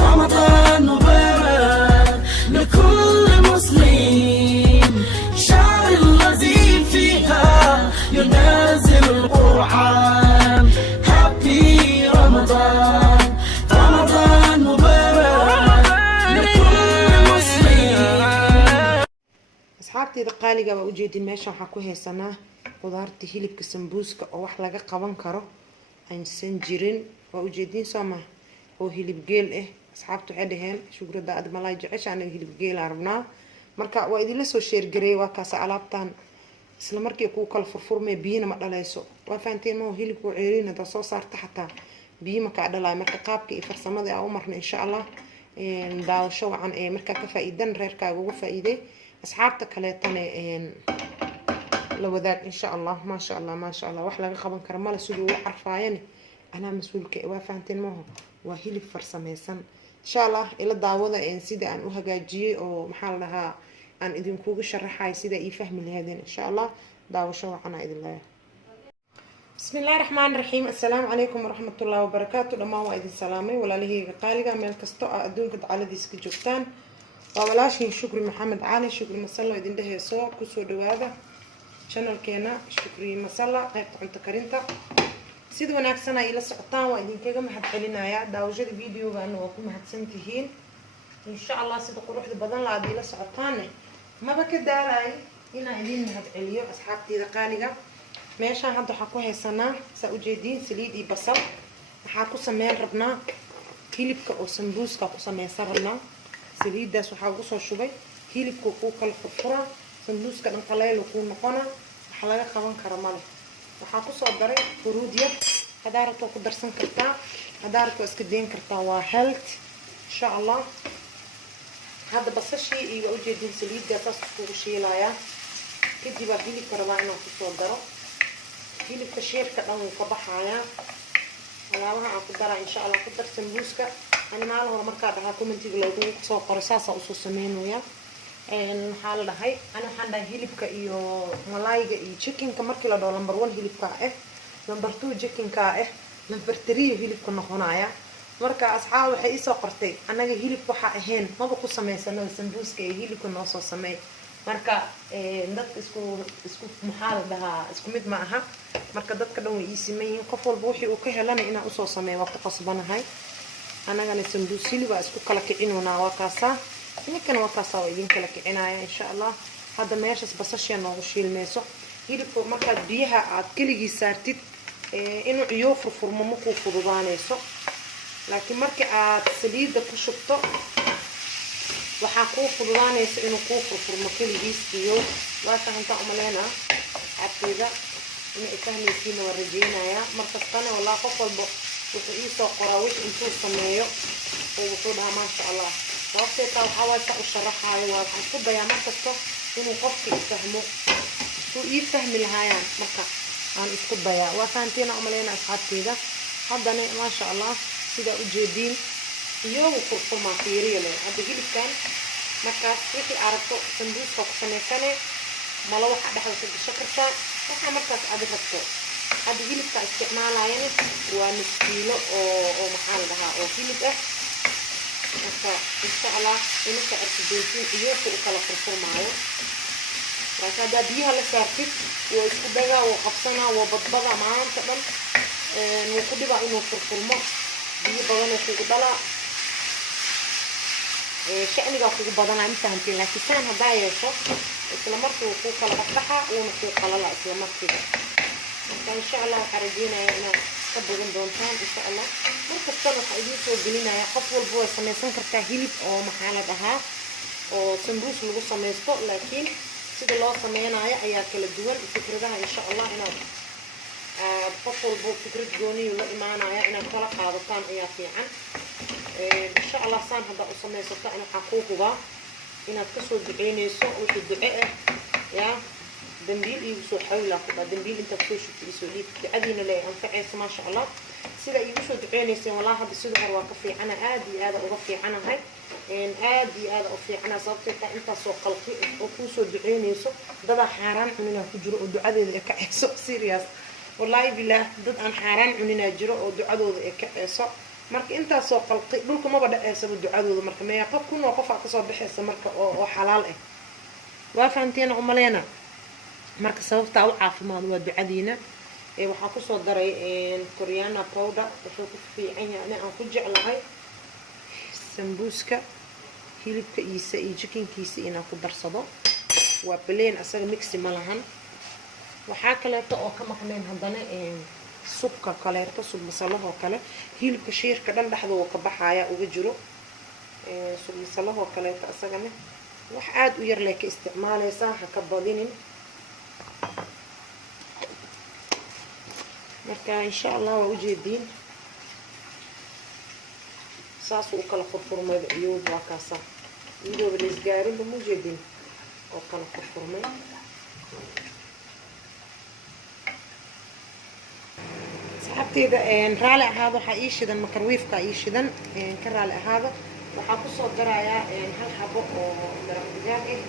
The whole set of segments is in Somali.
رمضان مبارك لكل مسلم، شهر الذي فيها ينزل القرآن. هابي رمضان، رمضان مبارك لكل مسلم. أصحابتي دقالقة وأجيدين ماشا حكو هيسانا qudaarta hilibka sambuuska oo wax laga qaban karo aysan jirin waa ujeedin sooma oo hilib geel ah. asxaabtu waxay dhaheen shugrada aad malay jecesha anaga hilib geel arabnaa, marka waa idin la soo sheer gareey. waa kaas alaabtan isla markii ku kala furfurmay biyana ma dhalayso. waa faanteen ma hilibku ceeriin hada soo saarta xataa biyo ma ka dhalay. marka qaabka iyo farsamada aan u marno insha Allah daawasho wacan ee marka ka faa'iidan reerkaaga uga faa'iiday asxaabta kale tan la wadaag insha Allah. ma sha Allah ma sha Allah wax laga qaban karo mala sidoo wax arfaayeen ana mas'uulka waa faanteen ma waa hilib farsameysan insha Allah ila daawada sida aan u hagaajiyay oo maxaa la dhahaa aan idin kuugu sharaxay sida ay fahmi lahaydeen insha Allah. daawasho waxana idin leeyahay. bismillaahir rahmaanir rahiim. assalaamu alaykum waraxmatullaahi wabarakaatuh. dhamaan waa idin salaamay walaalahayga qaaliga meel kasto adduunka dacaladiisa ka joogtaan. waa walaashin Shukri Maxamed Cali. Shukri Masalla idin dhaheeso ku soo dhawaada channel keena Shukri Masalla qaybta cunto karinta. sida wanaagsan ay la socotaan waa idinkaga mahad celinayaa daawashada videogan. waa ku mahadsantihiin insha Allah. sida quruxda badan la aad ila socotaan maba ka daalay inaan idin mahad celiyo asxaabtayda qaaliga. meeshaan hadda waxa ku haysanaa saa u jeedin saliid iyo basal. waxa ku sameyn rabnaa hilibka oo sambuuska ku sameysan rabnaa. saliidaas waxa ugu soo shubay hilibka ku kala furfura sambuuska dhan qaleel ku noqona waxa laga qaban karo male. waxa ku soo daray furuud yar hadaarto ku darsan kartaa hadaarto iska deen kartaa waa health insha Allah. hadda basashii iyo u jeedin saliidaas ku shiilaya kadib hilibka rabaa inaan ku soo daro. hilibka sheerka dhan uu ka baxaya alaabaha aan ku daraa insha Allah. ku dar sambuuska annaal hore marka dhaha commentiga lagu soo qoro saasa u soo sameeynaya maxaa la dhahay ana waxaan dhahay hilibka iyo malayga iyo chickenka markii la dhaho number 1 hilibka number 2 chickenka number 3 hilibka noqonaya. marka asxaab waxay ii soo qortay anaga hilib waxa ahayn maba ku sameysano sambuuska iyo hilibka noo soo sameey. marka dadka isku maxaa la dhahaa isku mid ma aha. marka dadka dhan way ii simeeyeen qof walba wixii uu ka helana inaan u soo sameeyo waa ku qasbanahay. anagana sambuus hilib waa isku kala kicinona waa kaasa ninkan waa kaasa waa idin kala kicinaya insha Allah. hadda meeshas basasha noogu shiilmeyso hilibku markaad biyaha aad kaligiis saartid inuu ciyo furfurmo ma ku fududaanayso. laakiin markii aad saliida ku shubto waxa ku fududaanaysa inuu ku furfurmo kaligiis iyo waa taanta umaleena artayda inay fahmaysiin waa rajeynaya. marka tan walaa qof walba wuxuu ii soo qoraa wix intuu sameeyo oo wuxuu dhahaa ma sha Allah. sababteeda waxa waa u sharaxayo waa waxaan ku dayaa markasta inuu qofkii fahmo soo ii fahmi lahaayaan. marka aan isku dayaa waa faanteena umaleena asxaabtayda. haddana ma sha Allah sida u jeedin iyo furfurma fiiriyo leh. hadda hilibkan markaas wixii aragto sambuuska ku sameysane malo waxa dhaxalka gasho kartaa waxa markaas aad rabto. hadda hilibka isticmaalayeen waa nus kiilo oo maxaa la dhahaa oo hilib marka insha Allah inuu ka arkidoontiin iyo ku kala furfurmaayo. marka hadda biyaha la saartid waa isku dhagaa oo qabsana waa badbada maanta dhan wuu ku dhibaa inuu furfurmo biyo badan oo ku dhala shaqniga ku badan aan fahantiin. laakiin saan hadaa yeesho isla markii uu ku kala baxaa uu ku qalala isla markiiba. marka insha Allah waxaan rajeynayaa inaad ka badan doontaan insha Allah. markasta waxa idin soo gelinaya qof walba way sameysan kartaa hilib oo maxaa la dhahaa oo sambuus lagu sameysto. laakiin sida loo sameynayo ayaa kala duwan fikradaha insha Allah. inaad qof walba fikrad gooni la imaanaya inaad kala qaadataan ayaa fiican insha Allah. saan hada u sameysato in xaquuqda inaad ka soo duceynayso wixii duce ya dambiil iyo soo xawla ku dambiil inta ku shubtay soo liid ducadiina leh anfacaysa ma sha Allah. sida ay soo duceynaysa wallahi hada sidoo hore waa ka fiican aad iyo aad uga fiicanahay aad iyo aad u fiicana sababtoo inta soo qalqi oo ku soo duceynayso dad xaraan cunina ku jiro oo ducadeeda ka ceyso serious wallahi billah dad aan xaraan cunina jiro oo ducadooda ka ceyso marka intaas soo qalqi dhulka maba dhaceysaba ducadooda marka meeqa kun oo qof aa kasoo baxaysa marka oo xalaal ah waa fahanteena umaleena marka sababta u caafimaad waa ducadiina waxaa kusoo daray coriander powder wuxuu ku fiican yahay aan ku jeclahay sambuuska hilibka iyo chickenkiisa inaan ku darsado waa plain asaga mixi ma lahan waxaa kaleeto oo ka maqneen haddana subka kaleeto sub masalahoo kale hilibka shiirka dhan dhexdooda ka baxaya uga jiro sub masalahoo kaleeto asagana wax aad u yar leh ka isticmaalaysaa ha ka badinin marka insha allah waa ujeediin saasuu u kala furfurmay iyo waa kaasa iyadooba la isgaarinba ma ujeedin oo kala furfurmay saxabteeda raali ahaado waxaa ii shidan makarwiifka ii shidan ka raali ahaado waxaa kusoo darayaa hal xabo oo maraq digaag ah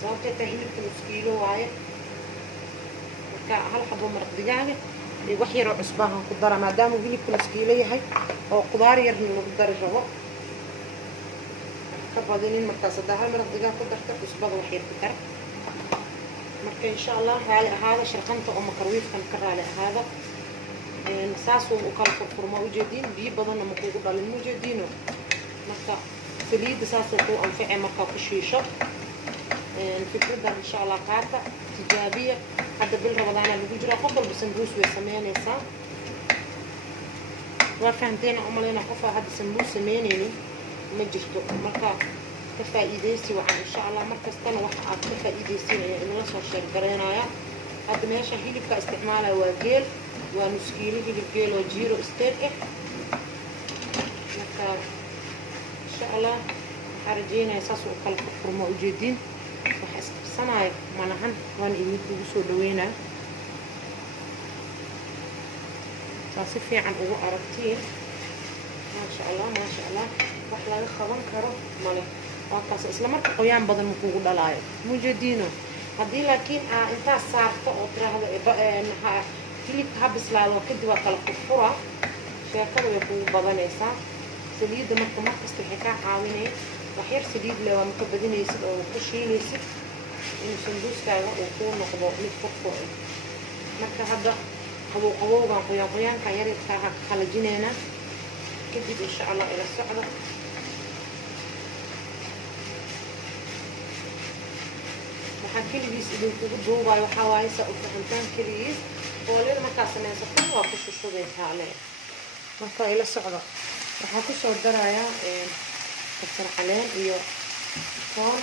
sababtee taa hilibka nus kiilo waaye marka hal xabo maraq digaaga wax yaroo cusbaahan ku dara maadaama hilibka nus kiilo yahay oo qudaar yarna lagu dari rabo ka badinin markaas haddaa hal maraq digaag ku darta cusbada wax yar ku dar marka insha allah raali ahaado sharqanta oo makarwiifkan ka raali ahaado saasuu u kala furfurma ujeediin biyo badanna ma kuugu dhalin ma ujeediino marka saliidda saasuu kuu anficay markaa ku shiisho fikraddan insha allah qaata tijaabiya hadda bil rabadaana lagu jiraa qof walba sambuus way sameynaysaa waa fahanteena umaleyna qofaa hadda sambuus sameynaynin ma jirto marka ka faa'iidaysi wacan insha allah markastana waxa aad ka faa'iidaysinaya inala soo sheer garaynaya hadda meesha hilibka isticmaalaya waa geel waa nus kiilo hilib geel oo jiro steak ah marka insha allah waxaa rajeynaya saas u kala furfurmo ujeediin waxa isqabsanaayo malahan waana idinkugu soo dhaweynaa saa si fiican ugu aragtiin maasha allah wax laga qaban karo male waa kaas isla marka qoyaan badan ma kuugu dhalaayo mujeediino haddii laakiin intaas saarto oo tiraahdo hilibka ha bislaado kadib waa kala furfura sheekada way kugu badanaysaa saliidda marka markasta waxay kaa caawinaya wax yar saliid leh waa maka badinaysid oo ku shiilaysid inuu sambuuskaaga uu kuu noqdo mid furfur ah marka hadda qabowgan qoyaankan yaryarkaa ha ka qalajinaynaa kadib insha allah ila socda waxaan keligiis idinkugu duubayo waxaa waaye saa u fahantaan keligiis boolida markaa samaysato waa ku shushubaysaa le marka ila socda waxaa kusoo darayaa kabsar caleen iyo toon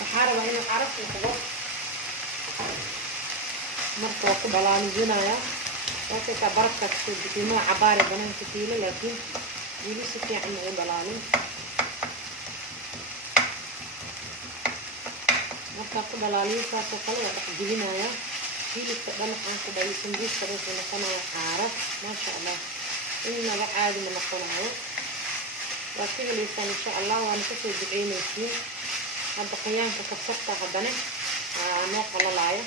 waxaa rabaa inuu caraf noqdo marka waa ku dhalaalidinayaa waakaytaa barafkaa kasoo bixiy maa cabaare banaanka tiilo laakiin wili si fiican ugu dhalaalin markaa ku dhalaaliyo saasoo kale waa dhex jebinayaa hilibka dhanaxaan ku dhaliy sambuuska wuxuu noqonaya caaraf maasha allah inaba caadi ma noqonayo waad ka helaysaan insha allah waana kasoo duceynaysiin hadda qoyaanka kabsarta haddana noo qalalaayo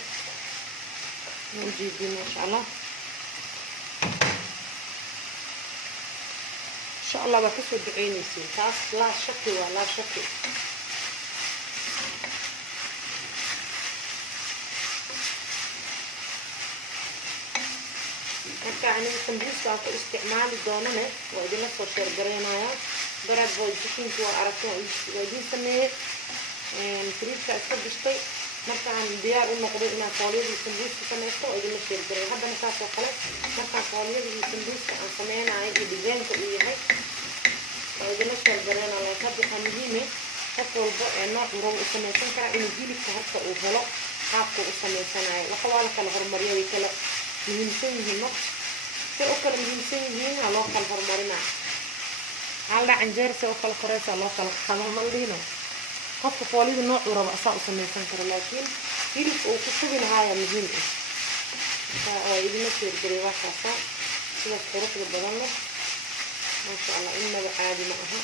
ma ujeediin maasha allah insha allah waa kasoo duceynaysiin taas laa shaki waa laa shaki marka aniga sambuuska aan ku isticmaali doonane waa idinla soo sheergareynayaa garab boy jikinka waa aragtay waa idin sameeyey firiidka iska dishtay markaan diyaar u noqday inaan foolyada sambuuska samaysto waa idinla sheergareey haddana saas oo kale markaan foolyada iyo sambuuska aan sameynayo iyo dizaynka uu yahay waa idinla sheergareynaa laakiin hadda waxaa muhiime qof walba nooc rabo u samaysan karaa inuu hilibka harka uu helo qaabka u samaysanayo waxa waa la kala horumariya way kala muhiimsan yihiin si u kala muhiimsan yihiin aa loo kala horumarinaa halda canjeer si u kala koreysa loo kala qado maldhiino qofka foolida noocuu rabo asaa u samaysan kara laakiin hilibka uu ku sugi lahaaya muhiim ah waa idinla sheergarey waa kaasa sidaas quruxda badan leh maasha allah inaba caadi ma aha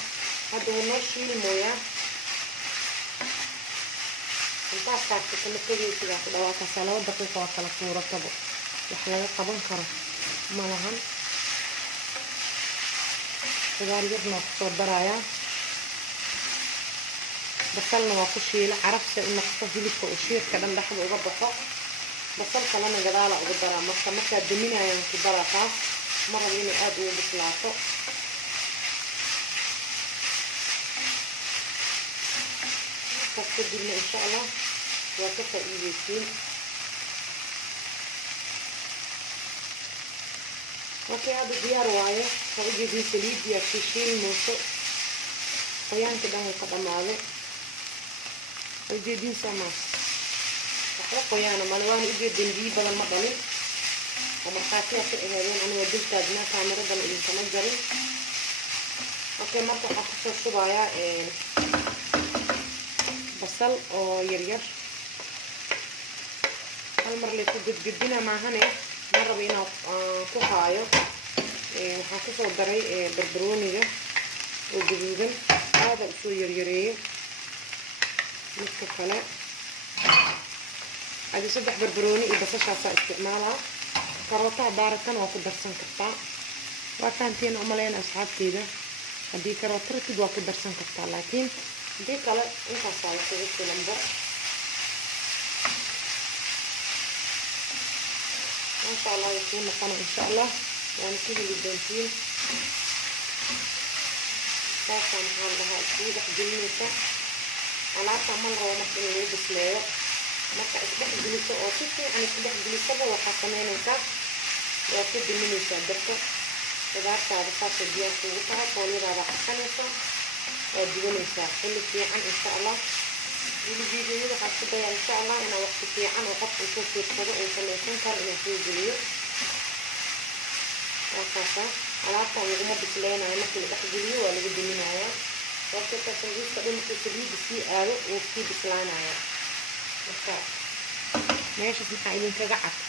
hadda wuu noo shiili mooyaa انت صارت كما تجي كذا دواك سلام دقيقة وكلا فورة تبو وحلا قبن كره ما لهن خضار يرنا صدرايا بصلنا وقشيل عرفت إن قصدي لك وشير كلام لحم وغبطه بصل كلامنا جدالة وقدرة مكة الدمينة يعني كبرة خاص مرة بيني أدو بسلاطه تستدلنا إن شاء الله وكفى إيديكين وكي هذا ديار وايه فوجي دي سليد يا شيشين موسو قيان كده هو قدم عليه وجي دي سما قيان مالوان يجي دندي بدل ما ضلي ومرقاتي في إهالين أنا ودلت أدنى كاميرا بل الإنسان جري اوكي مرقا حقصة الصبايا بصل أو يرير هالمرة اللي قدنا معهنا مرة بينا كوهايو وحاكسو دري بربروني وجديدا هذا اسو يريري متكفلة هذه صدح بربروني بس شاسا استعمالها كاروتها باركا وكو درسان كرتا وكانتين عملين اصحاب كده هذه كاروتها تد وكو درسان كرتا لكن دي كلا انت صاير في لمبر ما شاء الله يكون مكانه ان شاء الله يعني كل اللي بنتين ساسا محال لها الكود حجلنيسا على عطا مرة ومكين اللي بسلايو مكا اسبح جلسة او تفي عن اسبح جلسة وحاكمين انتا وكد منيسا دكتا وغارتا بساسا ديان سووتها طولي رابع حسنيسا وديونيسا كل في عن ان شاء الله الفيديو يدخل حسبها ان شاء الله انا وقت في عن وقت نشوف في الصدق انسان كان انه في فيديو وقفه على طول يقوم بسلينا انا في الفيديو ولا بدي منايا وقت التسويق قدم في الفيديو بسي ار وفي بسلانا وقفه ماشي اسمح لي انت قعدت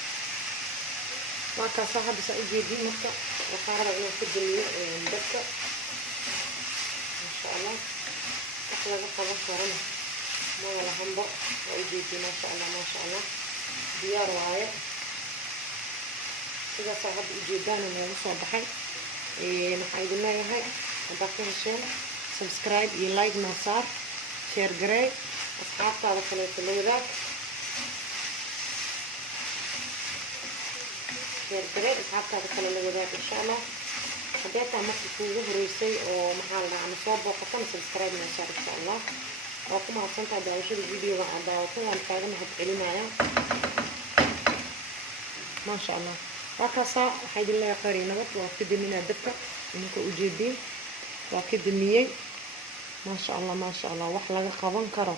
وقفه صاحب ساجي دي مكه وقارب انه في الفيديو مدكه ان شاء الله احلى قبل صارنا ما ولا همبا ويجي ما شاء الله ما شاء الله ديار وايه إذا صاحب إجيبان أنا وصل بحي نحايد الله يهاي أباكي هشام سبسكرايب يلايك نصار شير جراي أصحاب تعالى خليت اللي ذاك شير جراي أصحاب تعالى خليت اللي ذاك إن شاء الله حديث عمك فوق روسي ومحلنا عن صوب وقتنا سبسكرايب نصار إن شاء الله وكما هتصنت داوشة الفيديو داوتو وانفاقنا هتقلنا ما شاء الله وكاسا حيد الله يقارينا وكد من الدكة انك اجيبين وكد ميي ما شاء الله ما شاء الله وحلا قبن كرو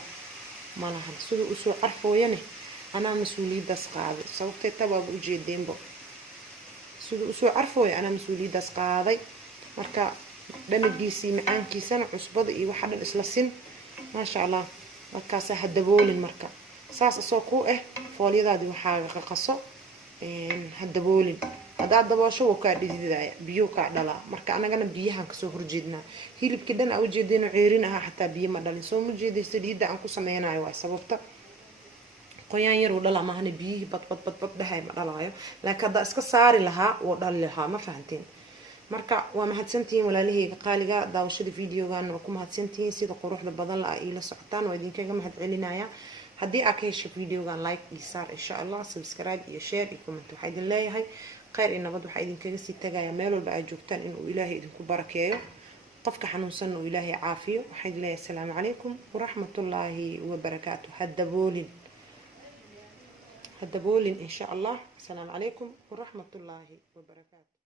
ما لها سو اسو عرفو يعني انا مسؤولي داس قاعده سوقتي تبا اجيدين بو سو اسو عرفو انا مسؤولي داس قاعده marka dhanagiisi macaankiisana cusbada iyo waxa dhan isla sin ما شاء الله markaas hadaboolin marka saas soo ku fooliyadaadi waxa qaqaso hadaboolin hada daboosho oo ka dhididaya biyo ka dhala marka anagana biyahan ka soo horjeedna hilibkii dhan aan u jeedino ceerin ah hatta biyo ma dhalin soo mu jeeday saliida aan ku sameeynayo waa sababta qoyaan yar oo dhala mahana biyo bad dhahay ma dhalayo laakiin hada iska saari lahaa oo dhali lahaa ma fahanteen marka waa mahadsantiin walaalahayga qaaliga daawashada videogan waa ku mahadsantiin sida quruxda badan la ila socotaan oo idinkaga mahad celinaya hadii aad ka heshay videogan like iyo saar insha Allah subscribe iyo share iyo comment waxa idin leeyahay khayr iyo nabad waxa idinkaga sii tagaya meel walba aad joogtaan in uu Ilaahay idinku barakeeyo qofka xanuunsan oo Ilaahay caafiyo waxa idin leeyahay assalamu alaykum wa rahmatullahi wa barakatuh hadaboolin insha Allah assalamu alaykum wa rahmatullahi wa barakatuh